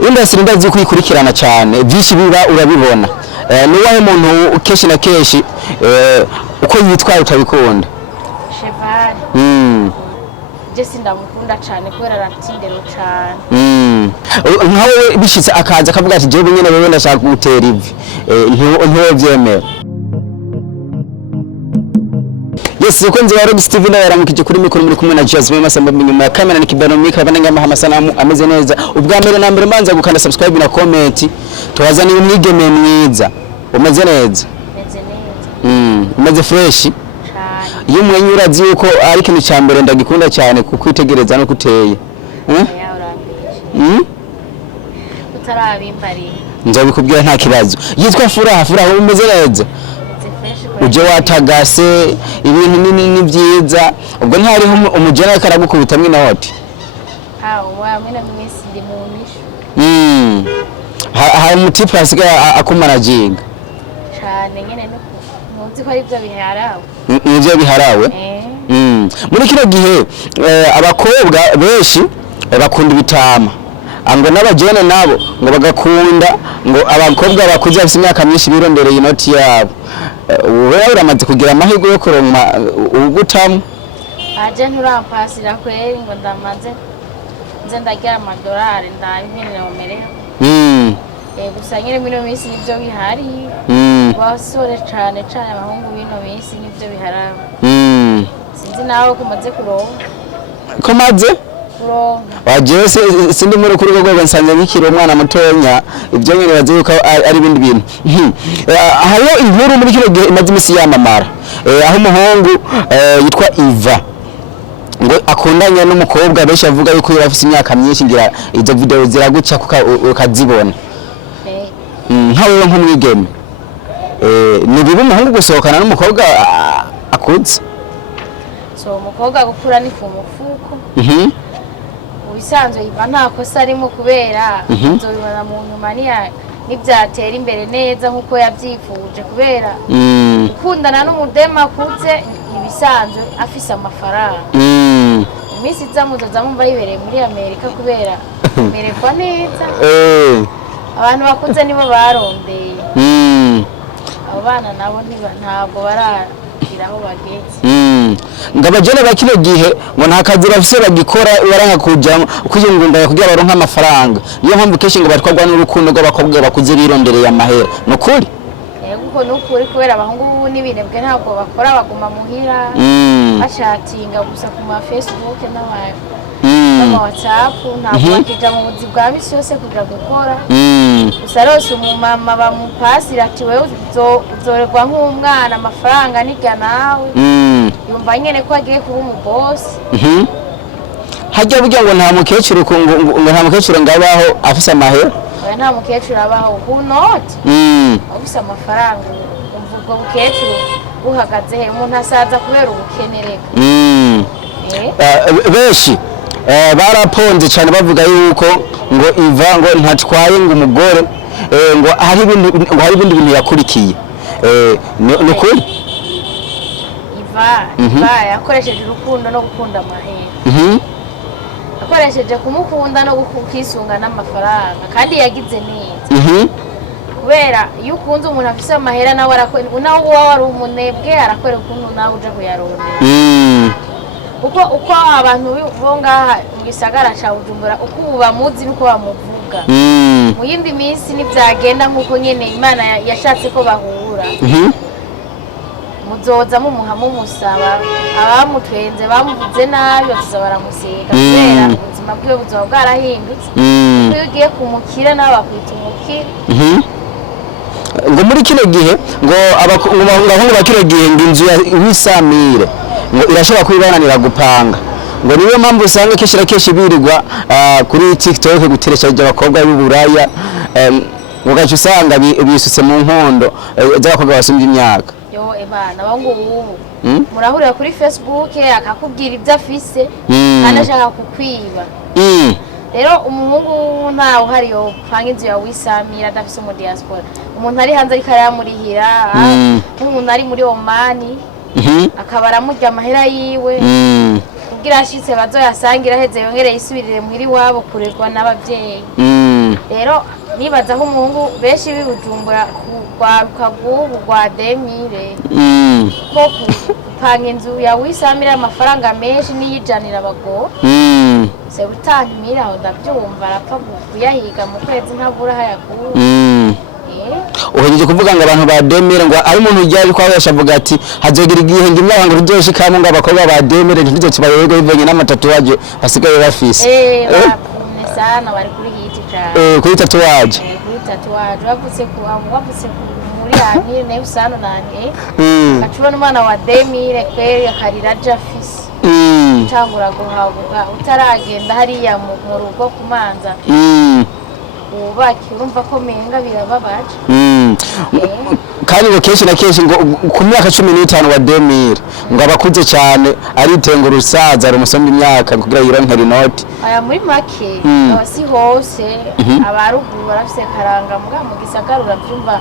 industry ndazi kuyikurikirana cyane byinshi biba urabibona ni wahe muntu keshi na keshi uko yitwara utabikunda Cheval Jesse ndamukunda cyane kubera aratindero cyane nkawe bishitse akaza akavuga ati jewe nyene wewe ndashaka gutera ivi ntiwo byemera Yes, uko nzi waro Steven yaramukije kuri mikoro muri kumwe na Jasmine Masamba nyuma ya kamera ni kibano mika bananga amasanamu ameze neza ubwa mbere na mbere manza gukanda subscribe na comment tuwazani umwigeme mwiza umeze neza umeze fresh cyane iyo umwenyura zi uko ari kintu cya mbere ndagikunda cyane kukwitegereza no kuteye utarabimbari nzabikubwira nta kibazo yitwa Furaha umeze neza uje watagase ibintu ni byiza ubwo ntariho umujana karagukubita mwe na wote wa mena mwese ndi mu misho ha mutipe asiga akumanaginga cyane nyene nuzi ko ari byo biharawe nivyo biharawe muri kino gihe abakobwa benshi bakunda ibitama ngo n'abajene nabo ngo bagakunda ngo abakobwa bakuze bafite imyaka myinshi birondereye inoti yabo wewe uramaze kugira amahirwe yo kuronka ugutamu aje nturampasira kweri ngo ndamaze nze ndagira amadolari ndabinene omerera gusa nyine bino minsi nivyo bihari basore cyane abahungu bino minsi nivyo biharawe sinzi nawe kumaze kuronka komaze wajewe sindi muri kuri rwego nsanze bikira umwana mutonya ibyo nyene baze yuko ari ibindi bintu hariho inkuru muri kino gihe imaze imisi yamamara aho umuhungu yitwa Iva ngo akundanye n'umukobwa benshi avuga yuko yafise imyaka myinshi ngira izo video ziraguca ukazibona nkawe nk'umwigeme ni bibi umuhungu gusohokana n'umukobwa akuze so umukobwa gukura ni fumufuko bisanzwe Iva nta kosa arimo kubera nzobibona mu nyuma nibyatera imbere neza nkuko yabyifuje kubera ukundana n'umudema akuze ibisanzwe afise amafaranga imisi izamuza mumva yibereye muri Amerika kubera merekwa neza abantu bakuze nibo barondeye abo bana nabo ntabwo baragiraho bageze ngabajene bakino gihe ngo nta kazi bafise bagikora baranga kujamo kwiyungunganya kugira baronka amafaranga niyo mpamvu keshi ngo batwagwa n'urukundo rw'abakobwa bakuze birondereye amahera no kuri kuko nukuri kubera abahungu n'ibinebwe ntabwo bakora baguma muhira bashatinga gusa ku ma Facebook n'ama WhatsApp ntabwo bakija mu buzi bwa bisi yose kuja gukora gusa rose umumama bamupasira ati wewe uzoregwa nk'umwana amafaranga niga nawe yumva nyene ko agiye kuba umubosi hajya burya ngo nta mukecuru ngo nta mukecuru ngabaho afise amahera nta mukecuru abaho who not afise amafaranga umva ubwo mukecuru uhagaze he umuntu asaza kubera ubukenereka benshi baraponze cyane bavuga yuko ngo Iva ngo ntatwaye ngo umugore ngo hari ibindi bintu yakurikiye no kuri Iva yakoresheje urukundo no gukunda amahera akoresheje kumukunda no kwisunga n'amafaranga kandi yagize neza kubera iyo ukunze umuntu afise amahera nawe nawe wari umunebwe arakorera ukuntu nawe uje kuyarondera uko abantu bo ngaha mu gisagara ca Bujumbura uko bamuzi nuko bamuvuga mu yindi minsi nivyagenda nkuko nyene Imana yashatse ko bahura muzoza mumumusaba abamutwenze bamuvuze nabi bazoza baramuseka kubera ubuzima bwiwe buzoba bwarahindutse iyo ugiye kumukira nawe bakwita umukire ngo muri kino gihe ngo abahungu bakino gihe ngo inzu wisamire ngo irashobora kwibananira gupanga ngo niyo mpamvu usanga keshi birirwa kuri TikTok guteresha abakobwa b'Uburaya ugaca usanga bisutse mu nkondo z'abakobwa basumbye imyaka ebana bangu ubu murahurira kuri Facebook akakubwira ibyo afise kandi ashaka kukwiba rero umuhungu ntawe uhari yo panga inzu ya wisamira adafise mu diaspora umuntu ari hanze ariko aramurihira umuntu ari muri Omani akaba aramurya amahera yiwe kugira ashitse bazoyasangira heze yongereye isubirire muhiri wabo kurerwa n'abavyeyi rero nibaza ko umuhungu benshi bibujumbura rwaruka rw'ubu rwa 2000 ko gupanga inzu yawe isamira amafaranga menshi niyijanira abagore se utanga imiraho ndabyumva arapfa kuyahiga mu kwezi ntabura hayakura uhejeje kuvuga ngo abantu ba 2000 ngo ari umuntu ujyaje kwa wesha avuga ati hazogira igihe ngimya ngo ruzoshikamo ngo abakobwa ba 2000 ntizo kibayego bivanye n'amatatuwaje basigaye bafise sana bari kuri hiti cyane kuri tatuwaje bavutse muri amire ne usano nane akacubona umwana wa 2000 kweri akarira jafisi tangura guhabuka utaragenda hariya mu rugo kumanza ubaki urumva ko menga birababaje kandi ngo kenshi na kenshi ngo ku myaka 15 wa 2000 ngo abakuze cyane aritenga urusaza rumusomba imyaka kugira yironkera inoti aya muri make abasi hose abaruguru barafise karanga muga mu gisagara uravyumva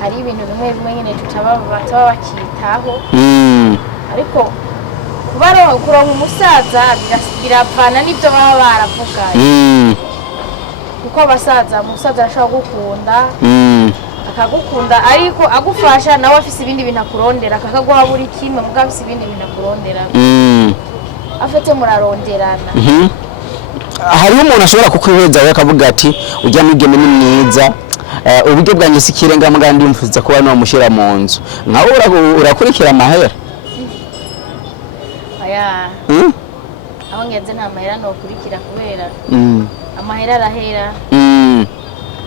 hari ibintu bimwe bimwe nyene bataba bakitaho ariko kubaro kuronka umusaza biravana n'ibyo baba baravuga kuko abasaza umusaza arashobora gukunda akagukunda ariko agufasha nawe afise ibindi bintu akurondera akaguha buri kimwe muga afise ibindi bintu akurondera afite muraronderana hariho umuntu ashobora kukwiheza we akavuga ati ujya mwigeme ni mwiza uburyo bwanjye sikirenga mugandi yumfuza kuba no mushira mu nzu nkaho urakurikira amahera aya aho ngeze nta mahera no kurikira kubera amahera arahera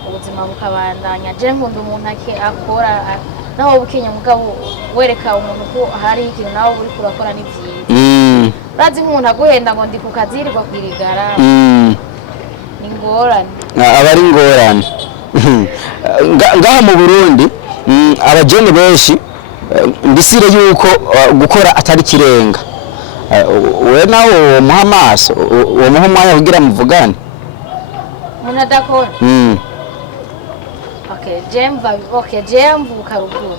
ubuzima bukabandanya je nkunda umuntu akora naho bukenya mugabo wereka umuntu ko hari ikintu nawe uri kurakora ni byiza bazi nk'umuntu aguhenda ngo ndi ku kazirirwa kwirigara ni ngorane abari ngorane ngaha mu Burundi abajene benshi ndisire yuko gukora atari kirenga we nawe muha amaso uwo muha umwanya kugira muvugane umuntu adakora jemvuka ruguru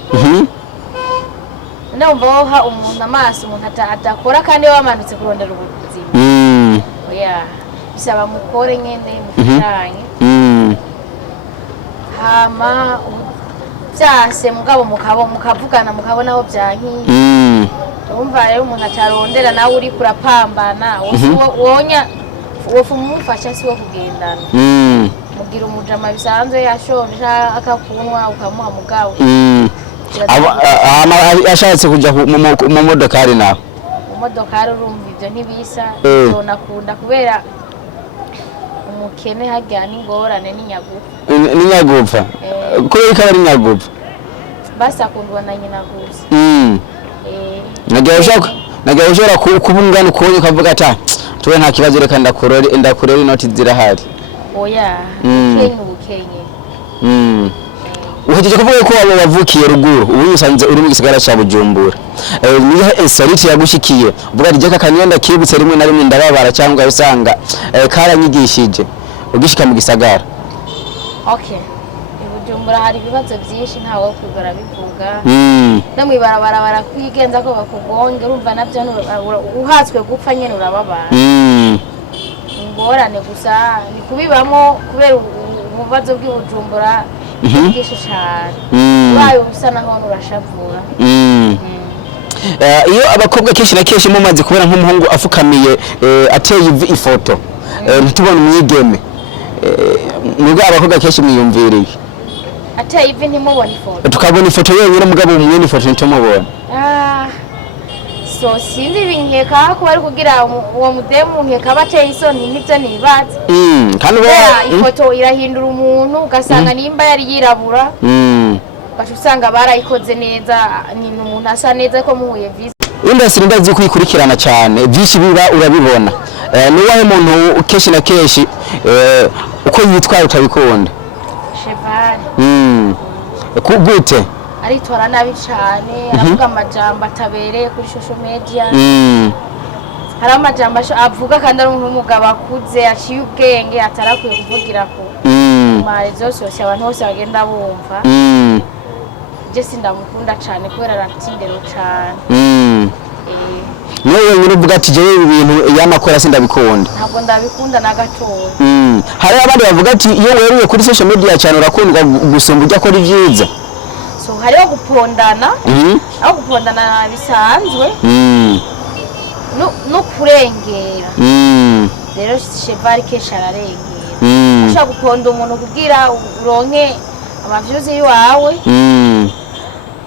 ndumva woha umuntu amaso umuntu adakora kandi wamanutse kurondera ubuzima oya bisaba mukore nyende mufitanye hama byase mugabo mukavugana mukabona aho byankiye urumva rero umuntu atarondera nawe uri kurapambana wonya wofu mufasha siwo kugendana mugira umujama bisanzwe yashonje akakunwa ukamuha mugabo ashatse kujya mu modokari nawe mu modokari urumva ibyo ntibisa nakunda kubera umukene hajya n'ingorane n'inyagupfa kubera ko ari nyagupfa basa kundwa na nyina gusa nagiye ushobora kubungana ukunye ukavuga ati tuwe nta kibazo reka ndakurore inoti zirahari oya ubukenye uhejeje kuvuga ko waba wavukiye ruguru ubu usanze uri mu gisagara cya Bujumbura niyo insolite yagushikiye uvuga ati jeka kaniyenda kibutse rimwe na rimwe ndababara cyangwa usanga karanyigishije ugishika mu gisagara Bujumbura hari ibibazo byinshi ntawe kwigora bivuga no mwibarabara barakwigenza ko bakugonge urumva nabyo uhatswe gupfa nyene urababara ingorane gusa ni kubibamo kubera ububazo bw'Ibujumbura bwinshi cyane bayo bisa naho urashavura iyo abakobwa kenshi na kenshi mumaze kubera nk'umuhungu afukamiye ateye ifoto ntitubone umwigeme nubwo abakobwa kenshi mwiyumviriye ateye ivi ntimubone ifoto tukabona ifoto yenyine mugabo umwene ifoto ntitumubone so sinzi binkeka ko bari kugira uwo mudemu nkeka bateye isoni nibyo nibaza kandi ifoto irahindura umuntu ugasanga nimba yari yirabura bacu usanga barayikoze neza ni umuntu asa neza ko muhuye visa industry ndazi kuyikurikirana cyane byinshi biba urabibona ni wahe muntu kenshi na kenshi uko yitwara utabikunda Chevali gute aritwara nabi cyane aravuga amajambo atabereye kuri social media hari amajambo avuga kandi ari umugabo akuze aciye ubwenge atarakwiye kuvugira ko mari zose abantu bose bagenda bumva je sindamukunda cyane kubera aratindero cyane niwe nyine uvuga ati jewe ibi bintu yamakora sindabikunda ntabwo ndabikunda na gatoya. Hari abandi bavuga ati iyo weruye kuri social media cyane urakundwa gusumba ujya akora ibyiza. So hariho gupondana aho gupondana bisanzwe no kurengera rero Cheval kesha ararengera ashaka guponda umuntu kugira uronke amavyuzi yawe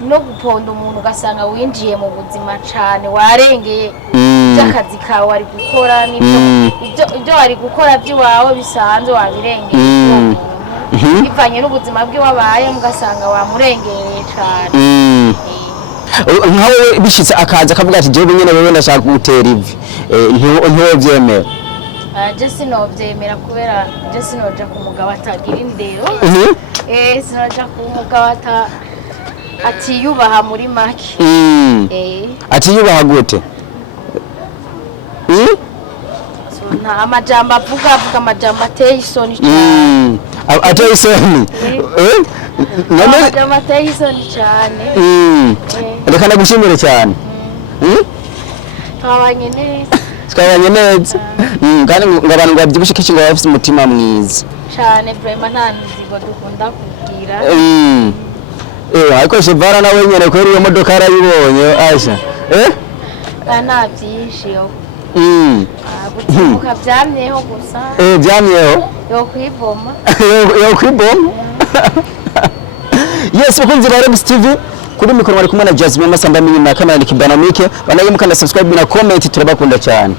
no guponda umuntu ugasanga winjiye mu buzima cyane warengeye by'akazi kawe wari gukora ibyo wari gukora by'iwawe bisanzwe wabirengeye bivanye n'ubuzima bwe wabaye mugasanga wamurengereye cyane. Nkawe bishitse akaza akavuga ati jewe nyene wewe ndashaka gutera ivi ntiwovyemera? Je sinovyemera kubera je sinoja ku mugabo atagira indero sinoja ku mugabo atiyubaha muri make. Atiyubaha gute? nta amajambo avuga amajambo ateye isoni cyane. Ateye isoni? Amajambo ateye isoni cyane. Reka ndagushimire cyane. Twabanye neza. Twabanye neza. Kandi ngabantu babyibushe kici ngo bafite umutima mwiza cyane vraiment nta nzigo dukunda kugira. Ariko Cheval nawe nyene kweri iyo modoka arayibonye Aisha. Nta byinshi yo. Gutimuka byamyeho gusa. Byamyeho. Yo kwiboma. Yo kwiboma. Yes, bakunzi ba Rex TV kuri mikoro bari kumwe na Jasmine Masamba mimi na kamera ni Kibanamike banaye mukanda subscribe na comment turabakunda cyane.